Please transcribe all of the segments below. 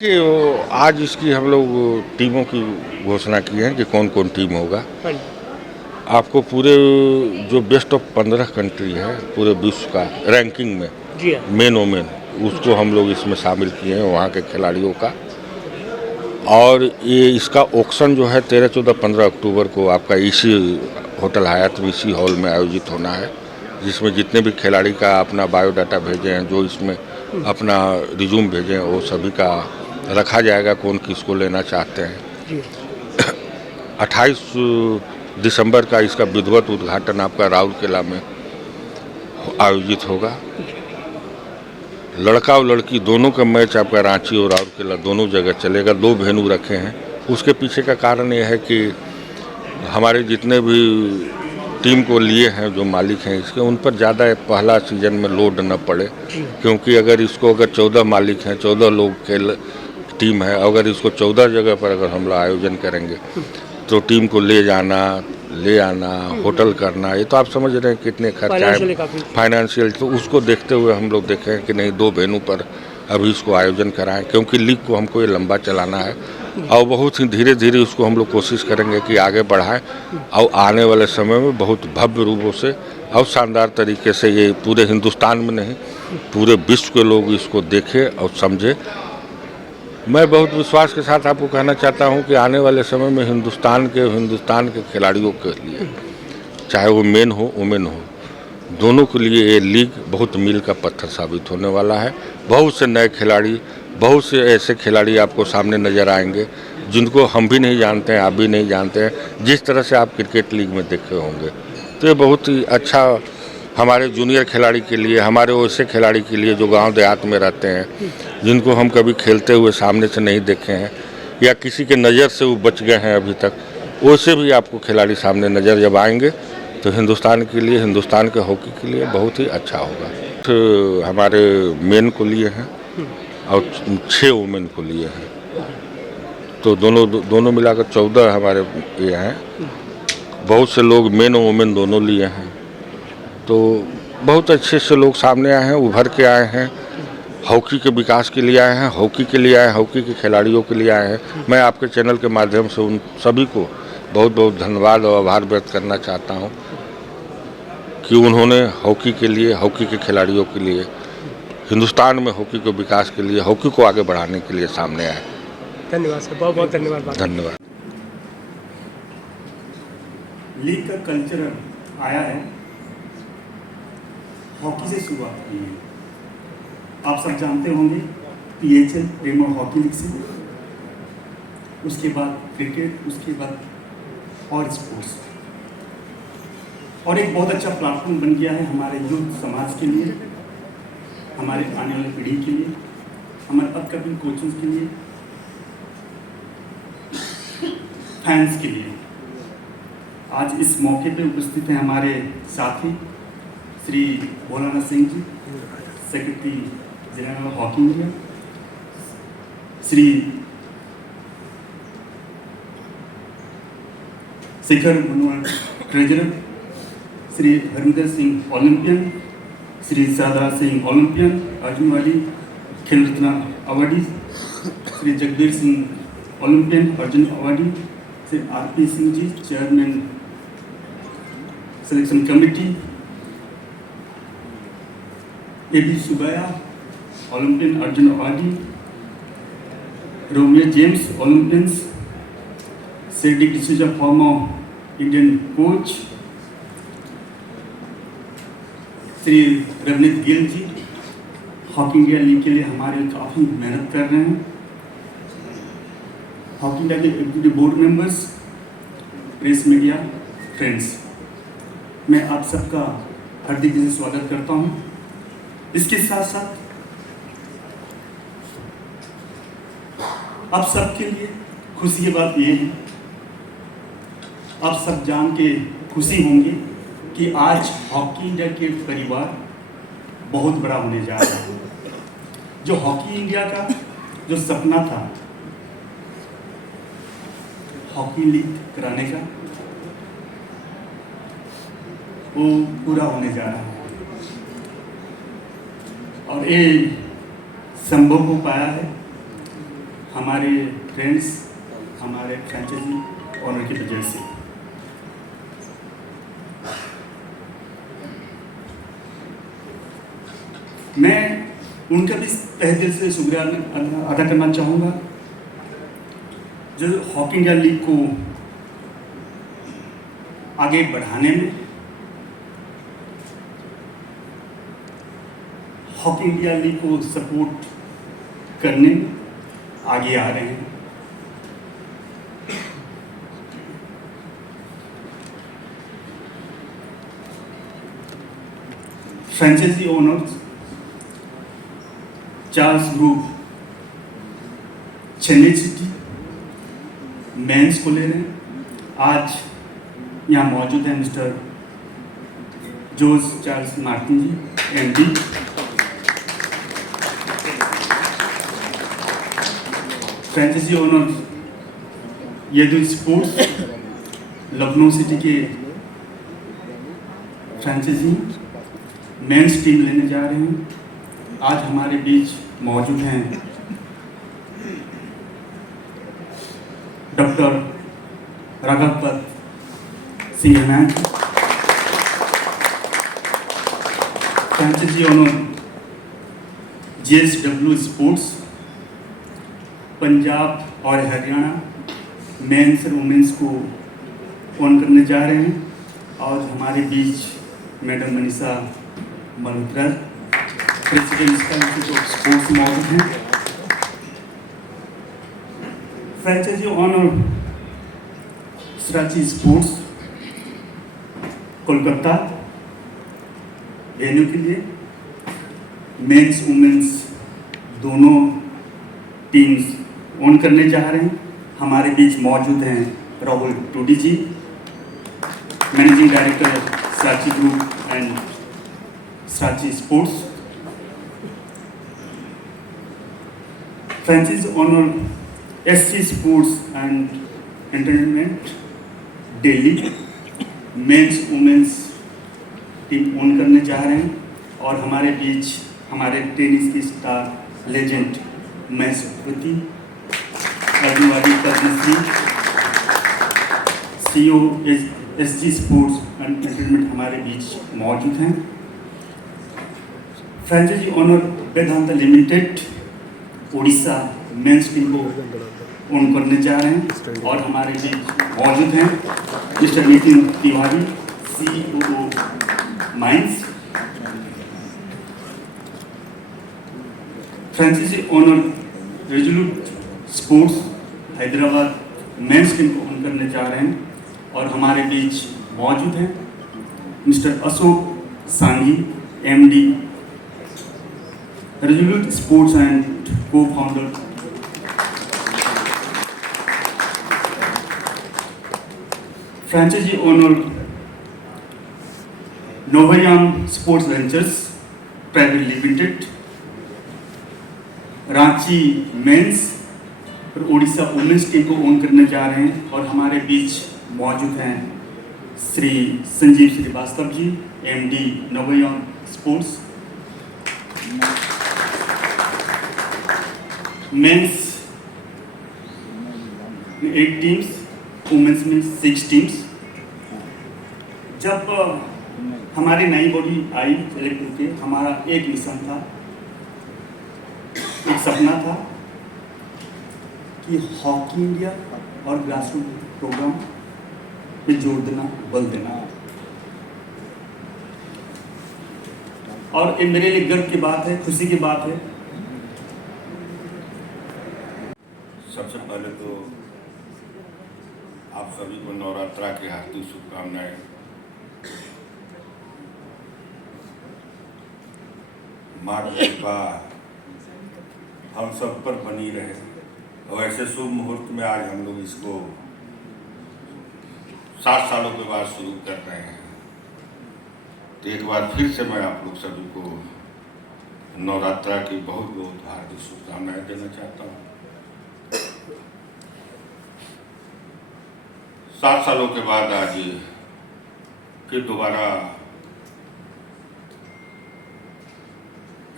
कि वो आज इसकी हम लोग टीमों की घोषणा की है कि कौन कौन टीम होगा। हाँ जी। आपको पूरे जो बेस्ट ऑफ 15 कंट्री है पूरे विश्व का रैंकिंग में जी हाँ। मेन ओमेन उसको जी। हम लोग इसमें शामिल किए हैं वहाँ के खिलाड़ियों का। और ये इसका ऑक्शन जो है 13, 14, 15 अक्टूबर को आपका इसी होटल हयात में इसी हॉल में आयोजित होना है, जिसमें जितने भी खिलाड़ी का अपना बायोडाटा भेजे हैं, जो इसमें अपना रिज्यूम भेजे हैं, वो सभी का रखा जाएगा कौन किसको लेना चाहते हैं। जी। 28 दिसंबर का इसका विधिवत उद्घाटन आपका राउरकेला में आयोजित होगा। लड़का और लड़की दोनों का मैच आपका रांची और राउरकेला दोनों जगह चलेगा। 2 वेन्यू रखे हैं। उसके पीछे का कारण यह है कि हमारे जितने भी टीम को लिए हैं जो मालिक हैं इसके, उन पर ज़्यादा पहला सीजन में लोड न पड़े, क्योंकि अगर 14 मालिक हैं, 14 लोग खेल टीम है, अगर इसको 14 जगह पर अगर हम लोग आयोजन करेंगे तो टीम को ले आना, होटल करना, ये तो आप समझ रहे हैं कितने खर्चा है फाइनेंशियल। तो उसको देखते हुए हम लोग देखें कि नहीं 2 वेन्यू पर अभी इसको आयोजन कराएं, क्योंकि लीग को हमको ये लंबा चलाना है और बहुत ही धीरे धीरे उसको हम लोग कोशिश करेंगे कि आगे बढ़ाएं और आने वाले समय में बहुत भव्य रूपों से और शानदार तरीके से ये पूरे हिंदुस्तान में नहीं पूरे विश्व के लोग इसको देखें और समझें। मैं बहुत विश्वास के साथ आपको कहना चाहता हूं कि आने वाले समय में हिंदुस्तान के खिलाड़ियों के लिए, चाहे वो मेन हो वुमेन हो, दोनों के लिए ये लीग बहुत मील का पत्थर साबित होने वाला है। बहुत से नए खिलाड़ी, बहुत से ऐसे खिलाड़ी आपको सामने नज़र आएंगे जिनको हम भी नहीं जानते हैं, आप भी नहीं जानते हैं, जिस तरह से आप क्रिकेट लीग में देखे होंगे। तो ये बहुत ही अच्छा हमारे जूनियर खिलाड़ी के लिए, हमारे वैसे खिलाड़ी के लिए जो गांव देहात में रहते हैं, जिनको हम कभी खेलते हुए सामने से नहीं देखे हैं या किसी के नज़र से वो बच गए हैं अभी तक, वैसे भी आपको खिलाड़ी सामने नज़र जब आएंगे तो हिंदुस्तान के लिए, हिंदुस्तान के हॉकी के लिए बहुत ही अच्छा होगा। तो हमारे मेन को लिए हैं और 6 वुमेन को लिए हैं, तो दोनों मिलाकर 14 हमारे ये हैं। बहुत से लोग मेन और वुमेन दोनों लिए हैं, तो बहुत अच्छे से लोग सामने आए हैं, उभर के आए हैं, हॉकी के विकास के लिए आए हैं, हॉकी के लिए आए हैं, हॉकी के खिलाड़ियों के लिए आए हैं। मैं आपके चैनल के माध्यम से उन सभी को बहुत बहुत धन्यवाद और आभार व्यक्त करना चाहता हूं कि उन्होंने हॉकी के लिए, हॉकी के खिलाड़ियों के लिए, हिंदुस्तान में हॉकी के विकास के लिए, हॉकी को आगे बढ़ाने के लिए सामने आए। धन्यवाद सर, बहुत बहुत धन्यवाद। धन्यवाद। लीग का कल्चर आया है, हॉकी से शुरुआत की है। आप सब जानते होंगे PHL प्रीमियर हॉकी लीग से, उसके बाद क्रिकेट, उसके बाद और स्पोर्ट्स, और एक बहुत अच्छा प्लेटफॉर्म बन गया है हमारे यूथ समाज के लिए, हमारे आने वाली पीढ़ी के लिए, हमारे अपकमिंग कोचेस के लिए, फैंस के लिए। आज इस मौके पे उपस्थित हैं हमारे साथी Shri Bholanath Singh ji, secretary general hockey India, Shri Shekhar Manohar treasurer, Shri Harinder Singh Olympian, Shri Sardar Singh Olympian Arjuna वाली Khel Ratna awardee, Shri Jagbir Singh Olympian Arjuna awardee, Shri RP Singh ji chairman selection committee, AB Subbaiah Olympian Arjuna awardee, Romeo James Olympians, Sir D. D'Souza former Indian coach, Shri Ravneet Gill ji hockey India league के लिए हमारे काफ़ी मेहनत कर रहे हैं, हॉकी इंडिया के executive board members, press media friends, मैं आप सबका हार्दिक दिल से स्वागत करता हूं। इसके साथ साथ आप सबके लिए खुशी की बात यह है, आप सब जान के खुशी होंगे कि आज हॉकी इंडिया के परिवार बहुत बड़ा होने जा रहा है। जो हॉकी इंडिया का जो सपना था हॉकी लीग कराने का, वो पूरा होने जा रहा है और ये संभव हो पाया है हमारे फ्रेंड्स, हमारे फ्रेंचाइजी ऑनर की वजह से। मैं उनका भी तहे दिल से शुक्रिया अदा करना चाहूँगा जो हॉकी इंडिया लीग को आगे बढ़ाने में, हॉकी इंडिया लीग को सपोर्ट करने में आगे आ रहे हैं। Franchisee owners Charles group Chennai city men's को ले रहे हैं। आज यहाँ मौजूद है mister Jose Charles Martin ji, MD. Franchisee owner Yadu sports Lucknow city के फ्रेंचाइजी मेंस टीम लेने जा रहे हैं। आज हमारे बीच मौजूद हैं डॉक्टर राघवपत सिंह मैन, franchisee owner JSW sports Punjab और हरियाणा मेंस और वुमेंस को ओन करने जा रहे हैं। और हमारे बीच madam Manisha Malhotra, president of sports मौजूद हैं। Franchisee owner Srachi sports Kolkata venue के लिए मेंस वुमेंस दोनों टीम्स ओन करने जा रहे हैं। हमारे बीच मौजूद हैं Rahul Todi ji, managing director Srachi group and Srachi sports. Franchisee owner SC sports and entertainment Delhi men's women's team own करने जा रहे हैं। और हमारे बीच हमारे टेनिस की स्टार लेजेंड महेश भूपति, अर्जुनवाड़ी Padmashri, CEO SG sports and entertainment हमारे बीच मौजूद हैं। Franchisee owner Vedanta limited Orissa men's team को ओन करने जा रहे हैं। और हमारे बीच मौजूद हैं mister Nitin Tiwari, CEO mines. Franchisee owner resolute sports Hyderabad men's team को ओन करने जा रहे हैं। और हमारे बीच मौजूद हैं mister Ashok Sangi, MD resolute sports and co founder. Franchisee owner Novayam sports ventures private limited, Ranchi men's और उड़ीसा वुमेन्स टीम को ओन करने जा रहे हैं। और हमारे बीच मौजूद हैं Shri Sanjeev Srivastava ji, MD Novayam sports. Men's में 8 टीम्स, वुमेन्स में 6 टीम्स। जब हमारी नई बॉडी आई सेलेक्ट होके, हमारा एक मिशन था, एक सपना था कि हॉकी इंडिया और ग्रासरूट प्रोग्राम पे जोर देना, बल देना। और ये मेरे लिए गर्व की बात है, खुशी की बात है। सबसे पहले तो आप सभी को नवरात्रा की हार्दिक शुभकामनाएं। माँ की कृपा हम सब पर बनी रहे। और ऐसे शुभ मुहूर्त में आज हम लोग इसको 7 सालों के बाद शुरू कर रहे हैं। तो एक बार फिर से मैं आप लोग सभी को नवरात्रा की बहुत बहुत हार्दिक शुभकामनाएं देना चाहता हूँ। 7 सालों के बाद आज फिर दोबारा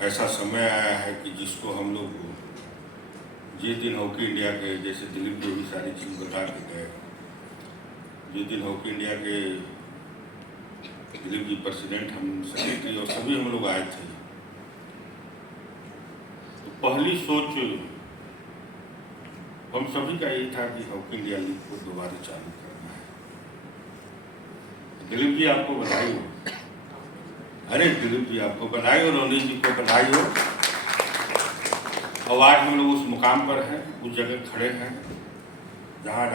ऐसा समय आया है कि जिसको हम लोग जिस दिन हॉकी इंडिया के, जैसे दिलीप जो भी सारी चीज़ बता के गए, जिस दिन हॉकी इंडिया के दिलीप जी प्रेसिडेंट, हम सेक्रेटरी और सभी हम लोग आए थे, तो पहली सोच हम सभी का यही था कि हॉकी इंडिया लीग को दोबारा चालू करना है। दिलीप जी आपको बधाई हो। अरे दिलीप जी आपको बधाई हो, रोनी जी को बधाई हो। और आज हम लोग उस मुकाम पर हैं, उस जगह खड़े हैं जहाँ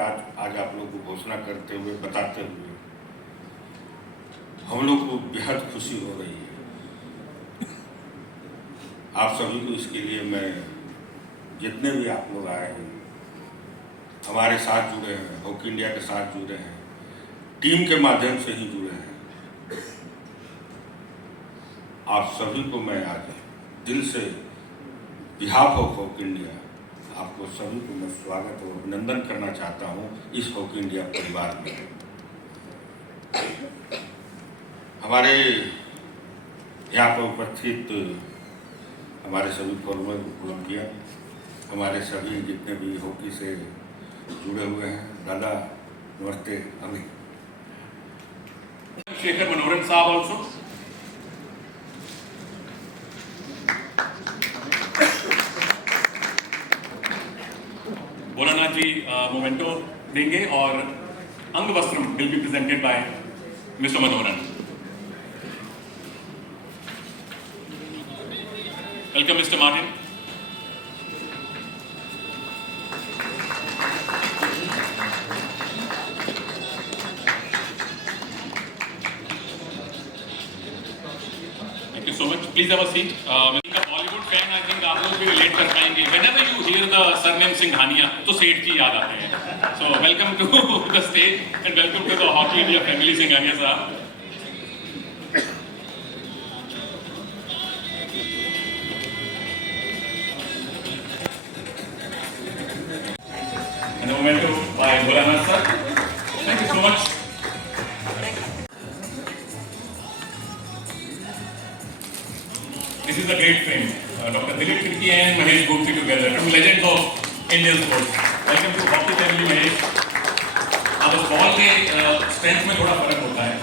आज आप लोग को घोषणा करते हुए, बताते हुए हम लोग को बेहद खुशी हो रही है। आप सभी को इसके लिए मैं, जितने भी आप लोग आए हैं, हमारे साथ जुड़े हैं, हॉकी इंडिया के साथ जुड़े हैं, टीम के माध्यम से ही जुड़े हैं, आप सभी को मैं आज दिल से बिहाफ ऑफ हॉकी इंडिया आपको सभी को मैं स्वागत और अभिनंदन करना चाहता हूं इस हॉकी इंडिया परिवार में। हमारे यहाँ पर उपस्थित हमारे सभी फॉर्मर ओलंपियन, हमारे सभी जितने भी हॉकी से जुड़े हुए हैं, दादा नमस्ते। अभी शेखर मनोहरन साहब ऑल्सो। भोलानाथ जी मोमेंटो देंगे और angavastram will be presented by mister Manoharan. Welcome mister Martin. Thank you so much. Please have a seat. Being a Bollywood fan, I think आप लोग भी relate कर पाएंगे. Whenever you hear the surname Singhania, तो सेठ जी याद आते हैं. So welcome to the stage and welcome to the Hockey India family, Singhania साहब. And a memento by Bholanath sir. Thank you so much. This is a great frame. Dr. Dilip Tirki and Mahesh Gupti together, two legends of Indian sports. Welcome to Hockey Family, Mahesh. अब उस ball के strength में थोड़ा फर्क होता है.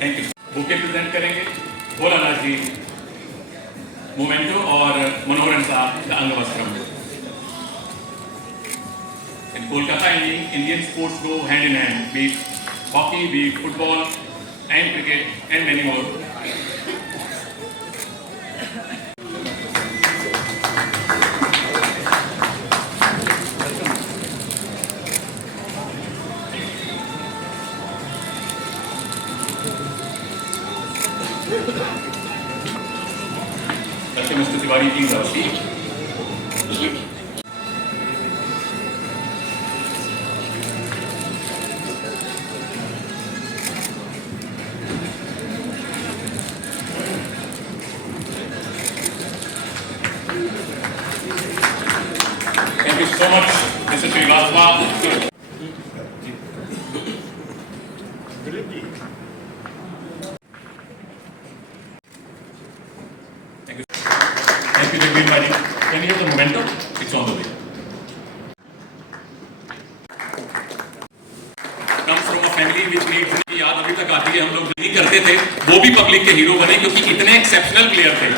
Thank you. Bouquet present करेंगे भोलानाथ जी memento और मनोहरन साहब का अंग वस्त्रम. In Kolkata, Indian sports go hand in hand, be it hockey, be it football, and cricket, and many more. Welcome, Mr. Tiwari, please have a seat. Thank you so much, Mr. Srivastava. Thank you, Jagmeet Bhaji. Can we have the momentum? It's on the way. Comes from a family which needs की याद अभी तक आती है. हम लोग नहीं करते थे, वो भी पब्लिक के हीरो बने क्योंकि इतने एक्सेप्शनल प्लेयर थे.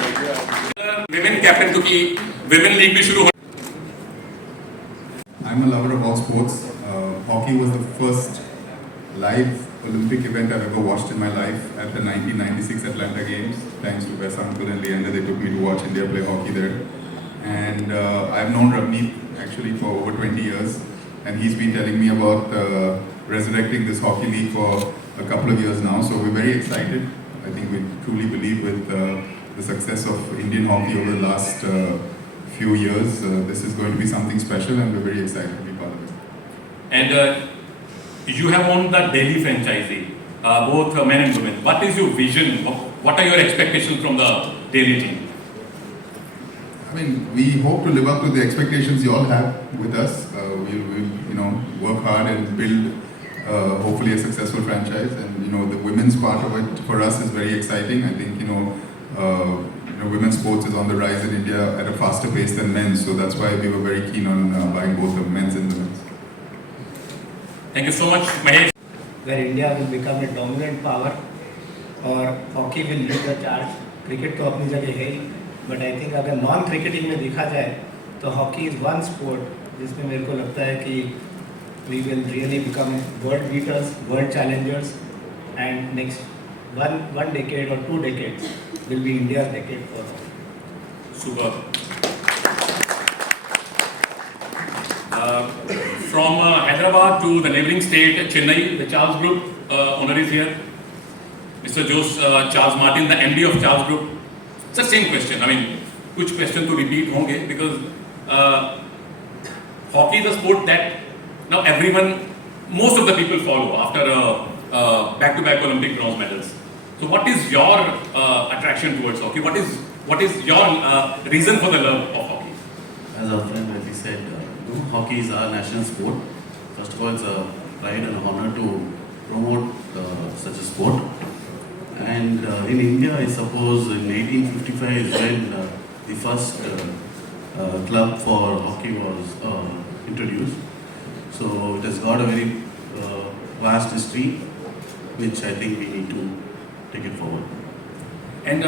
विमेन कैप्टन क्योंकि विमेन लीग भी शुरू हो. I'm a lover of all sports. Hockey was the first live Olympic event I've ever watched in my life at the 1996 Atlanta Games. Thanks to Wes Uncle and Leander, they took me to watch India play hockey there. And I've known Ravneet actually for over 20 years, and he's been telling me about resurrecting this hockey league for a couple of years now. So we're very excited. I think we truly believe with the success of Indian hockey over the last few years, this is going to be something special, and we're very excited to be part of it. And you have owned the Delhi franchisee, both men and women. What is your vision? What are your expectations from the Delhi team? I mean, we hope to live up to the expectations you all have with us. We'll work hard and build hopefully a successful franchise. And the women's part of it for us is very exciting. I think women's sports is on the rise in India at a faster pace than men's, so that's why we were very keen on buying both the men's and the women's. Thank you so much, Mahesh. Where India will become a dominant power और hockey will lead the charge. Cricket तो अपनी जगह है ही, but I think अगर non cricketing में देखा जाए तो हॉकी इज़ वन स्पोर्ट जिसमें मेरे को लगता है कि we will really become world beaters, world challengers, and next one decade और 2 decades will be India's decade for hockey. Super. From Hyderabad to the neighboring state, Chennai, the Charles Group owner is here. Mr. Charles Martin, the MD of Charles Group. It's the same question. I mean, कुछ question to repeat होंगे because hockey is a sport that now everyone, most of the people follow after back-to-back Olympic bronze medals. So what is your attraction towards hockey? What is your reason for the love of hockey? As our friend rightly said, hockey is our national sport. First of all, it's a pride and an honor to promote such a sport. And in India, I suppose in 1855 is when the first club for hockey was introduced. So it has got a very vast history, which I think we need to take it forward. And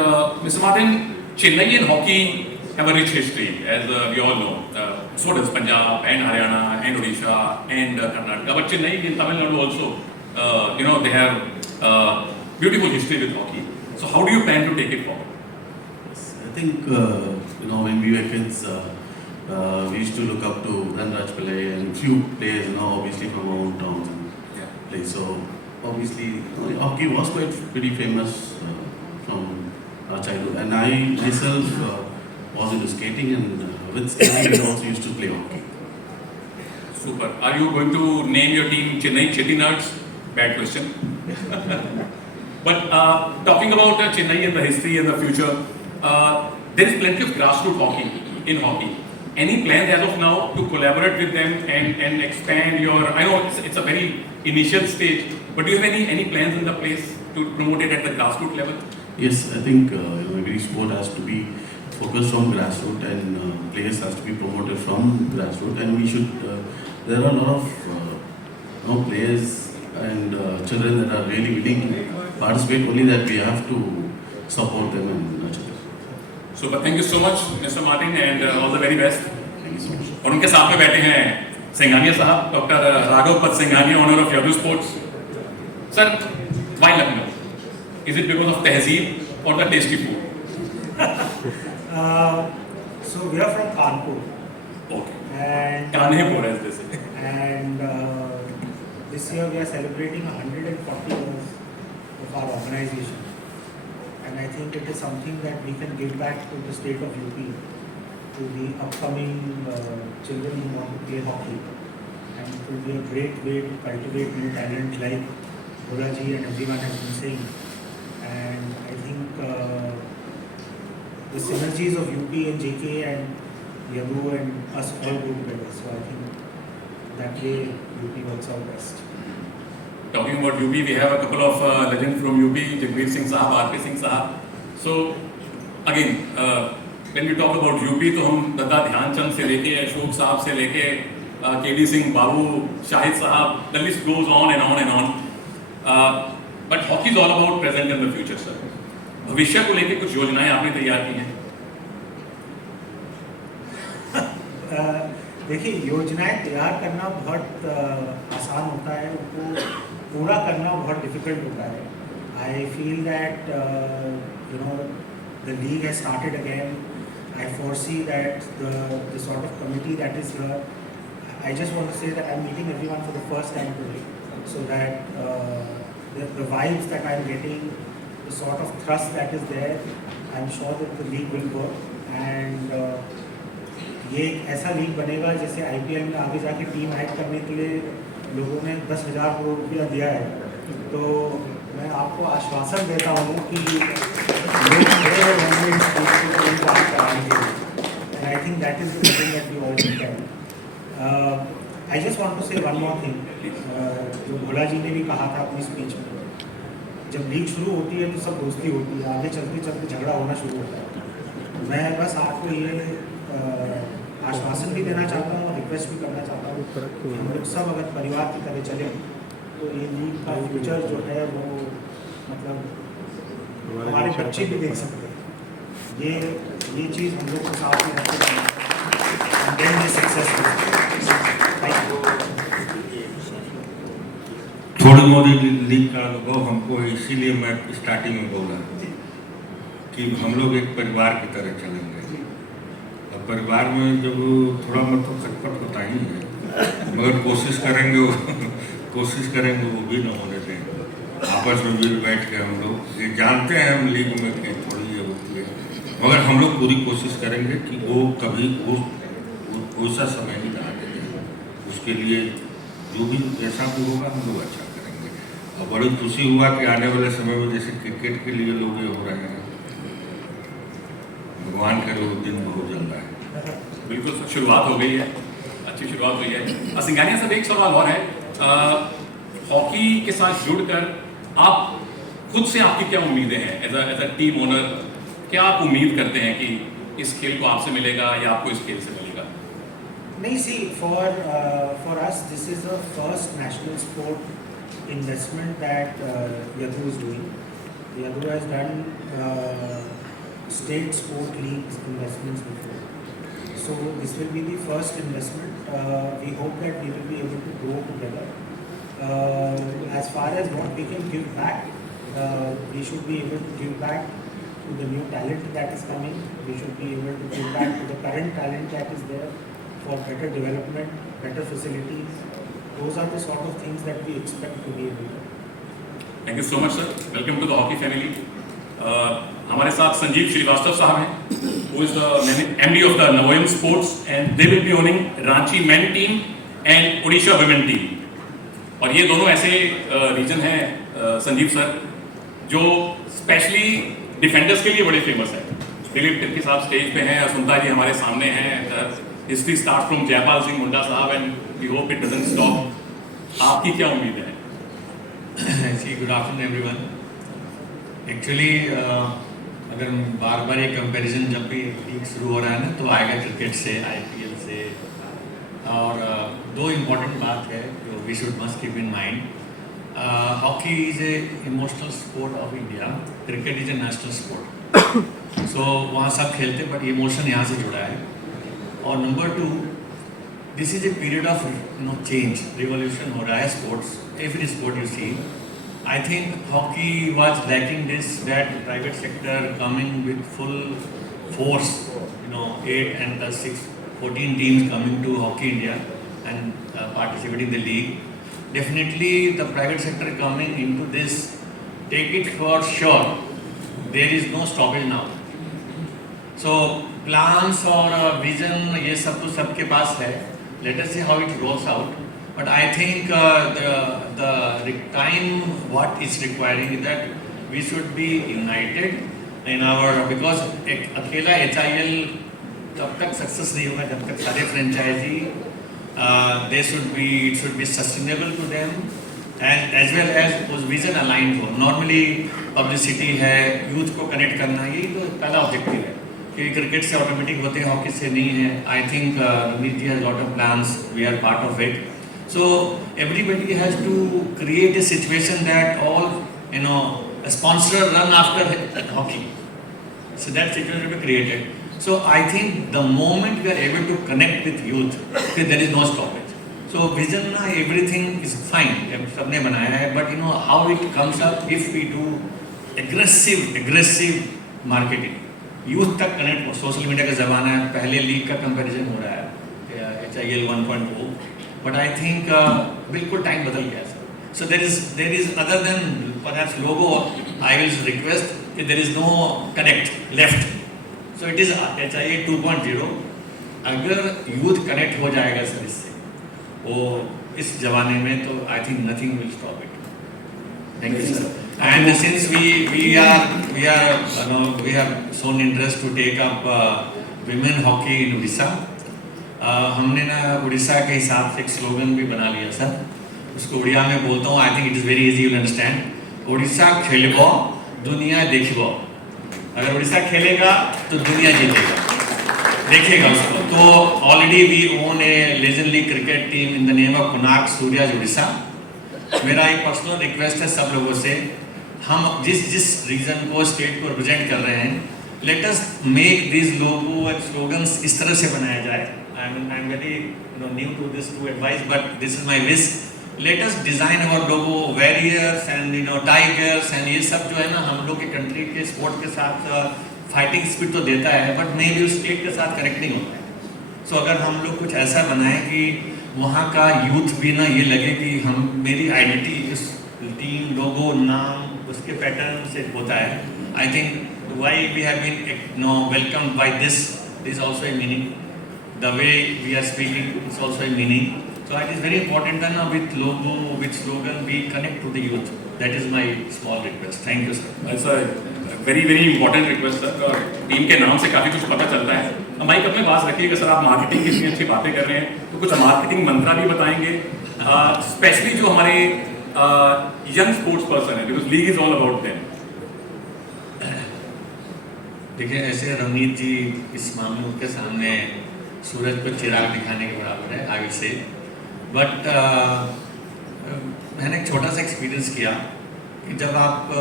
Mr. Martin, Chennai and hockey have a rich history, as we all know. So does Punjab and Haryana and Odisha and Karnataka. But Chennai and Tamil Nadu also, they have beautiful history with hockey. So how do you plan to take it forward? Yes, I think when we were kids, we used to look up to Dhanraj Pillai and few players, obviously from our own towns and play. So obviously, hockey was pretty famous from our childhood. And I myself was into skating, and with skating I also used to play hockey. Super. Are you going to name your team Chennai Chettinards? Bad question. But talking about Chennai and the history and the future, there is plenty of grassroots hockey in hockey. Any plans as of now to collaborate with them and expand your? I know it's a very initial stage, but do you have any plans in the place to promote it at the grassroots level? Yes, I think every sport has to be focused from grassroots, and players has to be promoted from grassroots, and we should. There are a lot of players and children that are really willing to participate. Only that we have to support them and nurture them. Super. Thank you so much, Mr. Martin, and all the very best. Thank you so much. और उनके साथ में बैठे हैं सिंघानिया साहब, doctor Raghav Pad Singhania, honour of Yadav sports. Sir, why Lucknow? Is it because of tehzeeb or the tasty food? So we are from Kanpur, Okay. and Kanhepur, as they say. and this year we are celebrating 140 years of our organization, and I think it is something that we can give back to the state of UP, to the upcoming children who want to play hockey, and it will be a great way to cultivate new talent like Bolaji and everyone has been saying. And I think the synergies of UP and JK and Yabu and us all go together, so I think that way UP works out best. Talking about UP, we have a couple of legends from UP, Jagbir Singh Sahab, RP Singh Sahab. So again, when we talk about UP, तो हम दादा ध्यानचंद से लेके अशोक साहब से लेके KD Singh, बाबू, शाहिद साहब, the list goes on and on and on. But hockey is all about present and the future, sir. भविष्य को लेके कुछ योजनाएं आपने तैयार की हैं? देखिए, योजनाएं तैयार करना बहुत आसान होता है, उनको पूरा करना बहुत डिफिकल्ट होता है. I feel that the league has started again. I foresee that the sort of committee that is here, I just want to say that I'm meeting everyone for the first time today, so that the vibes that I'm getting, the sort of thrust that is there, I'm sure that the league will work. And ये एक ऐसा league बनेगा जैसे IPL में आगे जाके team add करने के लिए लोगों ने 10,000 करोड़ रुपया दिया है. तो मैं आपको आश्वासन देता हूँ कि लोग बड़े होंगे इस लीग को बात कराने के लिए. I think that is the thing that we all look at. I just want to say one more thing. जो भोला जी ने भी कहा था अपनी स्पीच में, जब लीग शुरू होती है तो सब दोस्ती होती है, आगे चलते चलते झगड़ा होना शुरू होता है। मैं बस आपको ये आश्वासन भी देना चाहता हूँ और रिक्वेस्ट भी करना चाहता हूँ कि हम लोग सब अगर परिवार की तरह चलें तो ये लीग का फ्यूचर जो है वो मतलब हमारे बच्चे भी देख सकते हैं। ये चीज़ हम लोग को साथ में रखते थोड़ी मोदी लीग का अनुभव हमको है, इसीलिए मैं स्टार्टिंग में बोला कि हम लोग एक परिवार की तरह चलेंगे। और परिवार में जब थोड़ा मतलब खटपट होता ही है, मगर कोशिश करेंगे वो भी न होने देंगे। आपस में भी बैठ के हम लोग ये जानते हैं हम लीग में कि थोड़ी ये होती है, मगर हम लोग पूरी कोशिश करेंगे कि वो कभी वो वैसा समय नहीं आने देंगे। उसके लिए जो भी जैसा भी होगा हम लोग अच्छा करेंगे। और बड़ी खुशी हुआ कि आने वाले समय में जैसे क्रिकेट के लिए लोग ये हो रहे हैं, भगवान करे वो दिन बहुत जल्द आए। बिल्कुल सर, शुरुआत हो गई है, अच्छी शुरुआत हुई है। सिंघानिया साहब, एक सवाल और है, हॉकी के साथ जुड़कर आप खुद से आपकी क्या उम्मीदें हैं एज अ टीम ओनर? क्या आप उम्मीद करते हैं कि इस खेल को आपसे मिलेगा या आपको इस खेल से मिलेगा? नहीं, सी for us this is the first national sport investment that Yadu is doing. Yadu has done state sport leagues investments before, so this will be the first investment. We hope that we will be able to grow together. As far as what we can give back, we should be able to give back to the new talent that is coming. We should be able to give back to the current talent that is there for better development, better facilities. Those are the sort of things that we expect to be able to. Thank you so much sir, welcome to the hockey family. हमारे साथ संजीव श्रीवास्तव साहब हैं, who is the MD of the Navoyam Sports, and they will be owning Ranchi men team and Odisha women team. और ये दोनों ऐसे reason हैं Sanjeev sir जो स्पेशली डिफेंडर्स के लिए बड़े फेमस हैं। दिलीप तिर्की साहब स्टेज पे हैं, सुनता जी हमारे सामने हैं। History start from Jaipal Singh Munda साहब and we hope it doesn't stop. आपकी क्या उम्मीद है? जी, गुड आफ्टरनून एवरीवन। एक्चुअली अगर बार बार ये कंपैरिजन जब भी लीग शुरू हो रहा है ना तो आएगा क्रिकेट से, IPL से। और दो इम्पॉर्टेंट बात है जो we should must keep in mind. Hockey is a emotional sport of India, cricket is a national sport. So वहाँ सब खेलते बट इमोशन यहाँ से जुड़ा है। और number 2, this is a period of change, revolution हो रहा है sports, every sport you see. I think hockey was lacking this, that private sector coming with full force, 8 and plus 6, 14 teams coming to Hockey India and participating in the league. Definitely the private sector coming into this, take it for sure, there is no stoppage now. So plans or vision, ये सब तो सबके पास है. Let us see how it rolls out. But I think the time what is requiring is that we should be united in our, because एक अकेला HIL तब तक success नहीं होगा जब तक सारे franchise it should be sustainable to them and as well as उस विजन अलाइन हो। नॉर्मली पब्लिसिटी है, यूथ को कनेक्ट करना, यही तो पहला ऑब्जेक्टिव है कि क्रिकेट से ऑटोमेटिक होते हैं, हॉकी से नहीं है। I think Ramesh ji has lot of plans, we are part of it. So everybody has to create a situation that all, a sponsor run after hockey. So that situation will be created. So I think the moment we are able to connect with youth, there is no stoppage. So vision, everything is fine. सबने बनाया है, but how it comes up if we do aggressive marketing. Youth तक connect हो, social media का ज़माना है, पहले league का comparison हो रहा है, HIL 1.0. But I think बिल्कुल टाइम बदल गया sir. So there is other than perhaps logo, I will request that there is no connect left. So it is HIL 2.0. अगर youth connect हो जाएगा सर इससे, वो इस जमाने में, तो I think nothing will stop it. Thank you sir. And since we have shown interest to take up women hockey in Orissa. हमने ना उड़ीसा के हिसाब से एक स्लोगन भी बना लिया सर, उसको उड़िया में बोलता हूँ, I think it is very easy you understand. Orissa खेलबो दुनिया देखबो, अगर उड़ीसा खेलेगा तो दुनिया जीतेगा, देखिएगा उसको। तो already we own a legendary cricket team in the name of Konark Suryas Orissa. मेरा एक पर्सनल रिक्वेस्ट है सब लोगों से, हम जिस रीजन को स्टेट को रिप्रेजेंट कर रहे हैं, let us make this logo and slogans इस तरह से बनाया जाए। I am very new to this to advice, but this is my wish. Let us design our logo warriors and tigers and ये सब जो है ना, हम लोग के कंट्री के स्पोर्ट के साथ फाइटिंग स्पिरिट तो देता है, बट मे भी उस स्टेट के साथ कनेक्ट नहीं होता है। सो अगर हम लोग कुछ ऐसा बनाएं कि वहाँ का यूथ भी ना ये लगे कि हम मेरी आइडेंटिटी इस टीम लोगो नाम उसके पैटर्न से होता है। I think why we have been welcome by this is also a meaning, the way we are speaking is also a meaning. So it is very important ना with logo with slogan we connect to the youth. That is my small request. Thank you sir. ऐसा very very important request sir, और team के नाम से काफ़ी कुछ पता चलता है। माइक अपने पास रखिएगा सर, आप मार्केटिंग की इतनी अच्छी बातें कर रहे हैं तो कुछ मार्केटिंग मंत्रा भी बताएंगे, स्पेशली जो हमारे यंग स्पोर्ट्स पर्सन है, because league is all about them. देखिए ऐसे रवनीत जी इस मामले उनके सामने सूरज को चिराग दिखाने के बराबर है, आई विल से। बट मैंने एक छोटा सा एक्सपीरियंस किया कि जब आप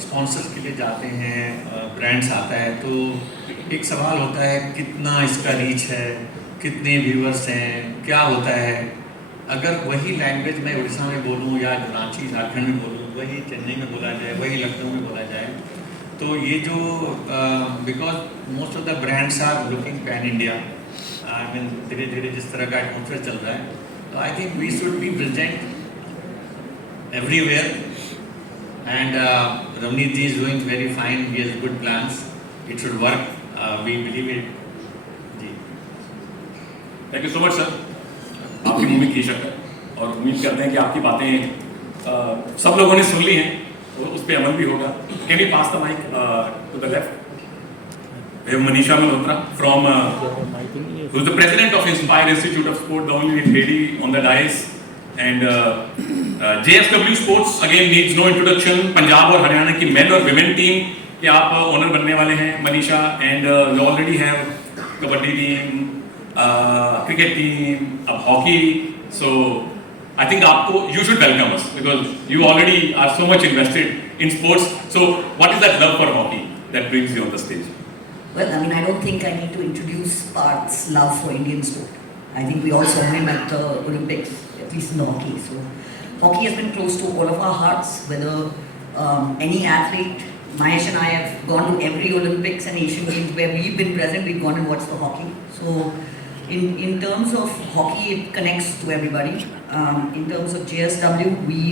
स्पॉन्सर्स के लिए जाते हैं, ब्रांड्स आता है, तो एक सवाल होता है कितना इसका रीच है, कितने व्यूअर्स हैं, क्या होता है। अगर वही लैंग्वेज मैं उड़ीसा में बोलूँ या रांची झारखंड में बोलूँ, वही चेन्नई में बोला जाए, वही लखनऊ में बोला जाए, तो ये जो because most of the brands are looking pan India, I mean धीरे धीरे जिस तरह का एटमोसफेयर चल रहा है, तो I think we should be present everywhere. And Ravneet ji is doing very fine. He has good plans. It should work. We believe it. जी। Thank you so much sir. आपकी मूवी की शक्ल और उम्मीद करते हैं कि आपकी बातें सब लोगों ने सुन ली हैं और उस पर अमल भी होगा। Can we pass the mike to the left? Manisha Malhotra from who is the president of Inspire Institute of Sport, the only lady on the dais. And JSW Sports again needs no introduction. Punjab और हरियाणा की main और women team के आप owner बनने वाले हैं Manisha, and we already have kabaddi team, cricket team, अब hockey. So I think आपको you should welcome us because you already are so much invested in sports. So what is that love for hockey that brings you on the stage? Well, I mean, I don't think I need to introduce Parth's love for Indian sport. I think we all saw him at the Olympics, at least in the hockey. So, hockey has been close to all of our hearts. Whether any athlete, Mahesh and I have gone to every Olympics and Asian Games where we've been present. We've gone and watched the hockey. So, in terms of hockey, it connects to everybody. In terms of JSW,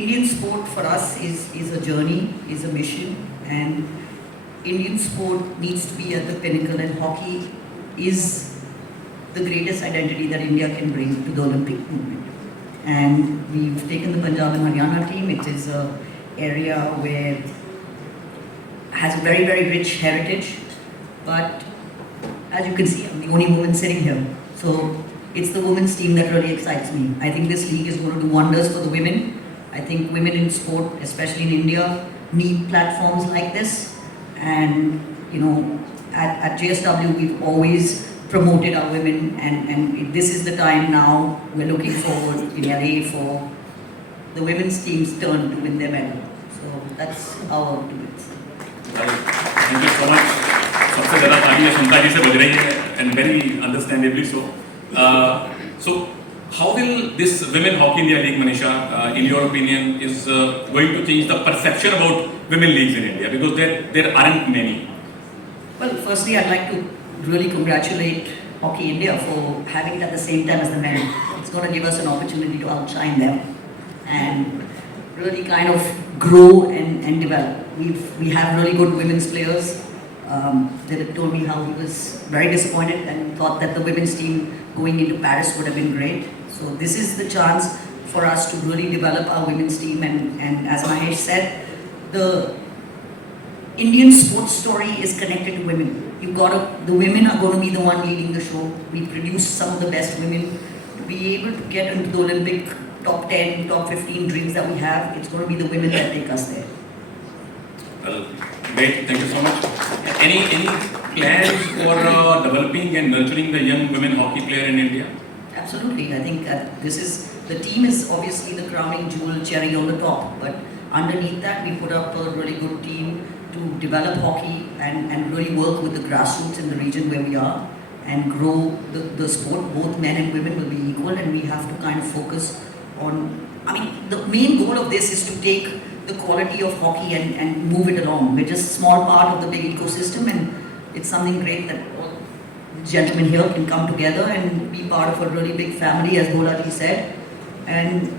Indian sport for us is a journey, is a mission, and Indian sport needs to be at the pinnacle, and hockey is the greatest identity that India can bring to the Olympic movement. And we've taken the Punjab and Haryana team. It is an area where has a very, very rich heritage. But as you can see, I'm the only woman sitting here. So it's the women's team that really excites me. I think this league is going to do wonders for the women. I think women in sport, especially in India, need platforms like this. And at JSW we've always promoted our women, and this is the time now. We're looking forward in LA for the women's team's turn to win their medal. So that's our do it. Thank you so much. सबसे ज़्यादा तालियां क्षमता जी से बज रही है, and very understandably so. So how will this Women Hockey India League, Manisha, in your opinion, is going to change the perception about women leagues in India, because there aren't many? Well, firstly, I'd like to really congratulate Hockey India for having it at the same time as the men. It's going to give us an opportunity to outshine them and really kind of grow and develop. We have really good women's players. Dilip told me how he was very disappointed and thought that the women's team going into Paris would have been great. So this is the chance for us to really develop our women's team, and as Mahesh said, the Indian sports story is connected to women. the women are going to be the one leading the show. We produce some of the best women to be able to get into the Olympic top 10, top 15 dreams that we have. It's going to be the women that take us there. Well, great. Thank you so much. Any plans for developing and nurturing the young women hockey player in India? Absolutely. I think the team is obviously the crowning jewel, cherry on the top. But underneath that, we put up a really good team to develop hockey and really work with the grassroots in the region where we are and grow the sport. Both men and women will be equal, and we have to kind of focus on, the main goal of this is to take the quality of hockey and move it along. We're just a small part of the big ecosystem, and it's something great that all the gentlemen here can come together and be part of a really big family, as Bolaji said. And,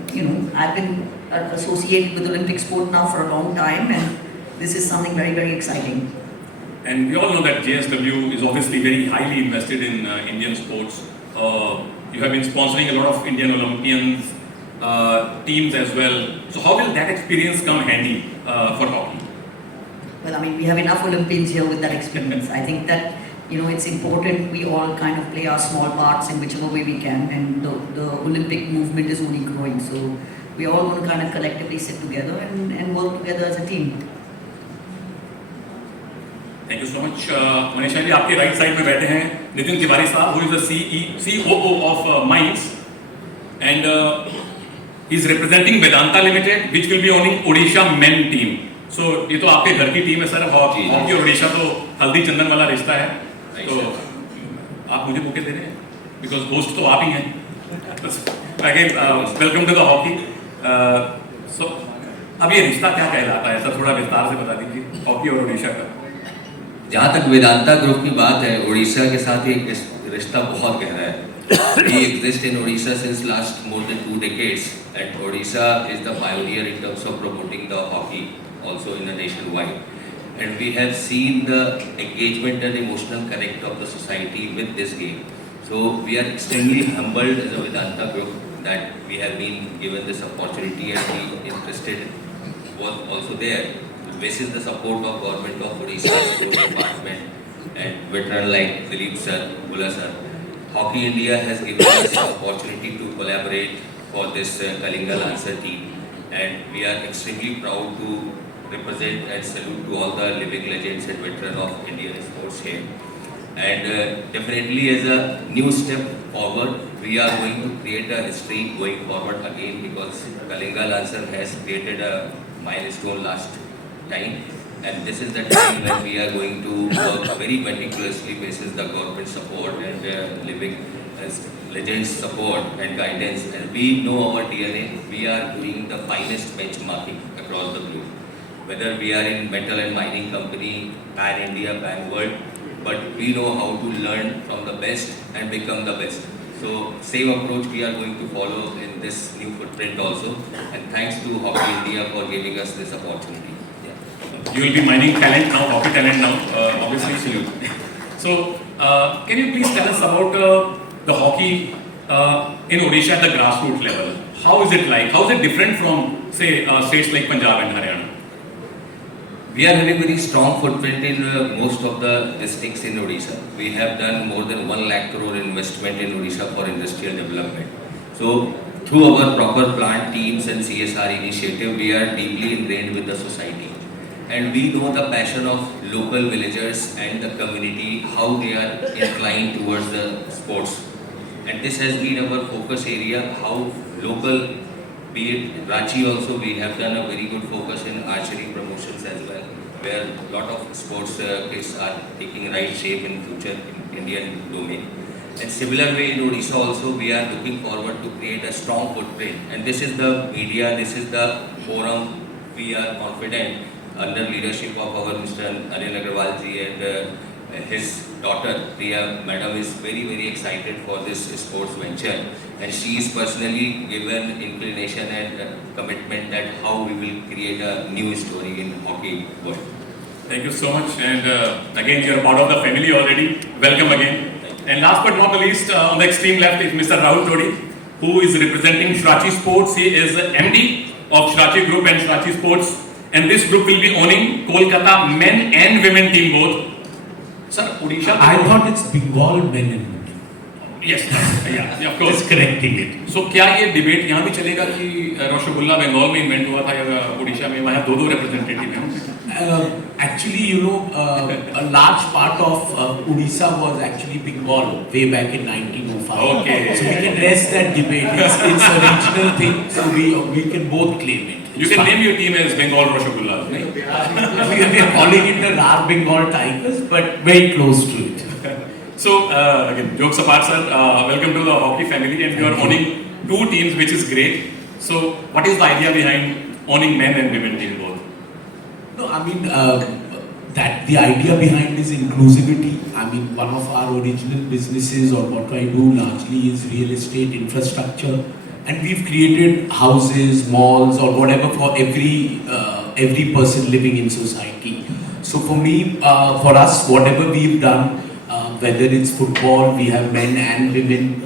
I've been associated with Olympic sport now for a long time, and this is something very, very exciting. And we all know that JSW is obviously very highly invested in Indian sports. You have been sponsoring a lot of Indian Olympians, teams as well. So how will that experience come handy for hockey? Well, we have enough Olympians here with that experience. I think that, it's important we all kind of play our small parts in whichever way we can, and the Olympic movement is only growing. So we all want to kind of collectively sit together and work together as a team. Thank you so much. Manisha ji, आपके right side में बैठे हैं नितिन तिवारी साहब, who is the COO of Minds, and he's representing Vedanta Limited, which will be owning Odisha men team. So ये तो आपके घर की टीम है सर. हॉकी और ओडिशा तो हल्दी चंदन वाला रिश्ता है. तो आप मुझे मौके दे रहे हैं, because host तो आप ही हैं. Again, welcome to the hockey. So अब ये रिश्ता क्या कहलाता है सर, थोड़ा विस्तार से बता दीजिए हॉकी और ओडिशा का. जहाँ तक वेदांता ग्रुप की बात है, उड़ीसा के साथ एक रिश्ता बहुत गहरा है. We exist in Odisha since last more than 2 decades, and Odisha is the pioneer in terms of promoting the hockey also in the nationwide. And we have seen the engagement and emotional connect of the society with this game. So we are extremely humbled as a Vedanta group that we have been given this opportunity, and we interested was also there. This is the support of government of Odisha, sport department, and veteran like Dilip sir, Bula sir. Hockey India has given us the opportunity to collaborate for this Kalinga Lancer team, and we are extremely proud to represent and salute to all the living legends and veterans of Indian sports here. And definitely as a new step forward, we are going to create a history going forward again, because Kalinga Lancer has created a milestone last time, and this is the time when we are going to work very meticulously basis the government support and living legends support and guidance. And we know our DNA. We are doing the finest benchmarking across the globe, whether we are in metal and mining company, pan India, pan world, but we know how to learn from the best and become the best. So same approach we are going to follow in this new footprint also, and thanks to Hockey India for giving us this opportunity. You will be mining talent now, hockey talent now, obviously. Absolutely. So, can you please tell us about the hockey in Odisha at the grassroots level? How is it like? How is it different from, say, states like Punjab and Haryana? We are having very strong footprint in most of the districts in Odisha. We have done more than 1 lakh crore investment in Odisha for industrial development. So, through our proper plant teams and CSR initiative, we are deeply ingrained with the society. And we know the passion of local villagers and the community, how they are inclined towards the sports. And this has been our focus area, how local, be it Ranchi also, we have done a very good focus in archery promotions as well, where a lot of sports kids are taking right shape in future in Indian domain. And similar way in Odisha also, we are looking forward to create a strong footprint. And this is the media, this is the forum, we are confident under leadership of our Mr. Anil Agarwal ji and his daughter Priya madam is very, very excited for this sports venture, and she is personally given inclination and commitment that how we will create a new story in hockey world. Thank you so much, and again you are part of the family already. Welcome again. And last but not the least, on the extreme left is Mr. Rahul Todi, who is representing Shrachi Sports. He is MD of Shrachi Group and Shrachi Sports. And this group will be owning Kolkata men and women team both. Sir, Odisha. I thought it's Bengal men and women. Yes, yeah, of course. Just correcting it. So क्या ये debate यहाँ भी चलेगा कि रसगुल्ला बंगाल में invent हुआ था या उड़ीसा में? वहाँ दो रिप्रेजेंटेटिव हैं. Actually, you know, a large part of Odisha was actually Bengal way back in 1905. Okay. So we can rest that debate. It's a regional thing, so we can both claim it. You can name your team as Bengal Rasgulla, right? We are calling it the Rar Bengal Tigers, but very close to it. So again, jokes apart, sir. Welcome to the hockey family, and you are owning two teams, which is great. So, what is the idea behind owning men and women team both? No, I mean that the idea behind is inclusivity. I mean, one of our original businesses or what I do largely is real estate infrastructure, and we've created houses, malls, or whatever for every person living in society. So for me, for us, whatever we've done, whether it's football, we have men and women.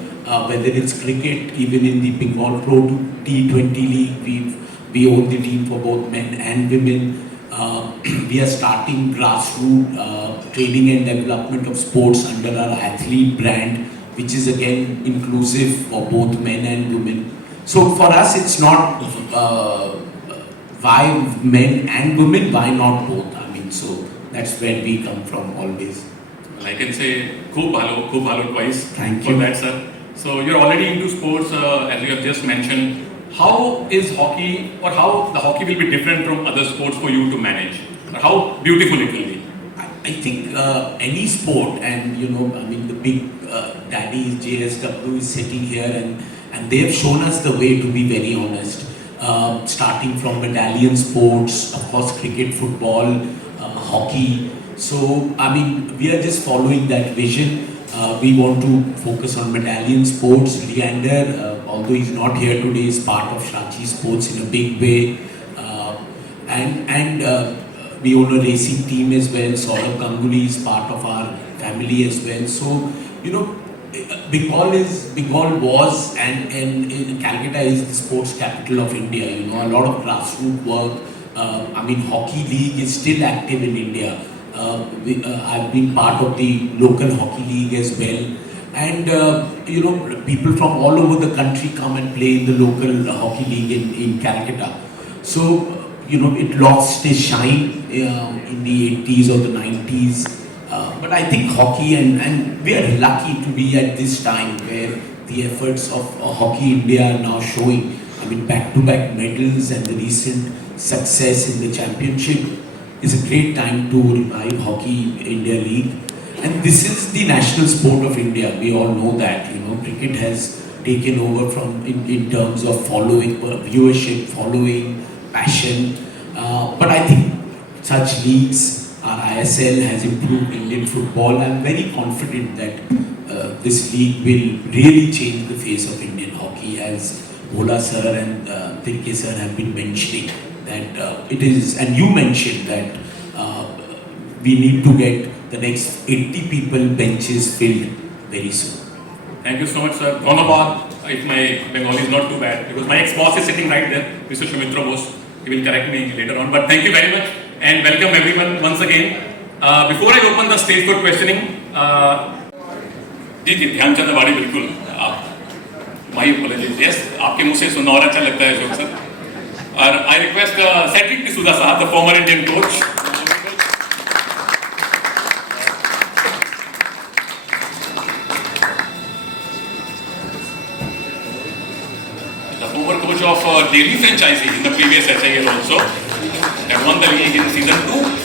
Whether it's cricket, even in the Bengal Pro T20 League, we own the team for both men and women. We are starting grassroots training and development of sports under our athlete brand, which is again inclusive for both men and women. So for us, it's not why men and women, why not both? I mean, so that's where we come from always. Well, I can say खूब भालो twice. Thank for you. that, sir. So you're already into sports, as you have just mentioned. How is hockey, or how the hockey will be different from other sports for you to manage? Or how beautiful it will be? I think any sport, and you know, I mean, the big daddies, JSW is sitting here, and they have shown us the way, to be very honest. Starting from medallion sports, of course, cricket, football, hockey. So, I mean, we are just following that vision. We want to focus on medallion sports. Leander, although he's not here today, is part of Shachi Sports in a big way. And we own a racing team as well. Saurabh Ganguly is part of our family as well. So, you know, Bengal was and in Calcutta is the sports capital of India. You know, a lot of grassroots work. I mean, hockey league is still active in India. I've been part of the local hockey league as well, and you know, people from all over the country come and play in the local hockey league in Calcutta. So you know, it lost its shine in the 80s or the 90s, but I think hockey and we are lucky to be at this time where the efforts of Hockey India are now showing. I mean, back-to-back medals and the recent success in the championship is a great time to revive Hockey India League. And this is the national sport of India. We all know that. You know, cricket has taken over from in terms of following, viewership, following, passion. But I think such leagues, our ISL has improved Indian football. I'm very confident that this league will really change the face of Indian hockey, as Bhola sir and Tirke sir have been mentioning. That it is, and you mentioned that we need to get the next 80 people benches filled very soon. Thank you so much, sir. Dhanyabad, if my Bengali is not too bad, because my ex-boss is sitting right there, Mr. Shumitra Bose. He will correct me later on. But thank you very much, and welcome everyone once again. Before I open the stage for questioning, जी ध्यानचंद वाड़ी बिल्कुल आप माई apologies. Yes, आपके मुँह से सुनना और अच्छा लगता है अशोक सर. और I request Cedric D'Souza साहब, the former Indian coach. The former coach of Delhi franchisee in the previous SIL also, that won the league in season 2.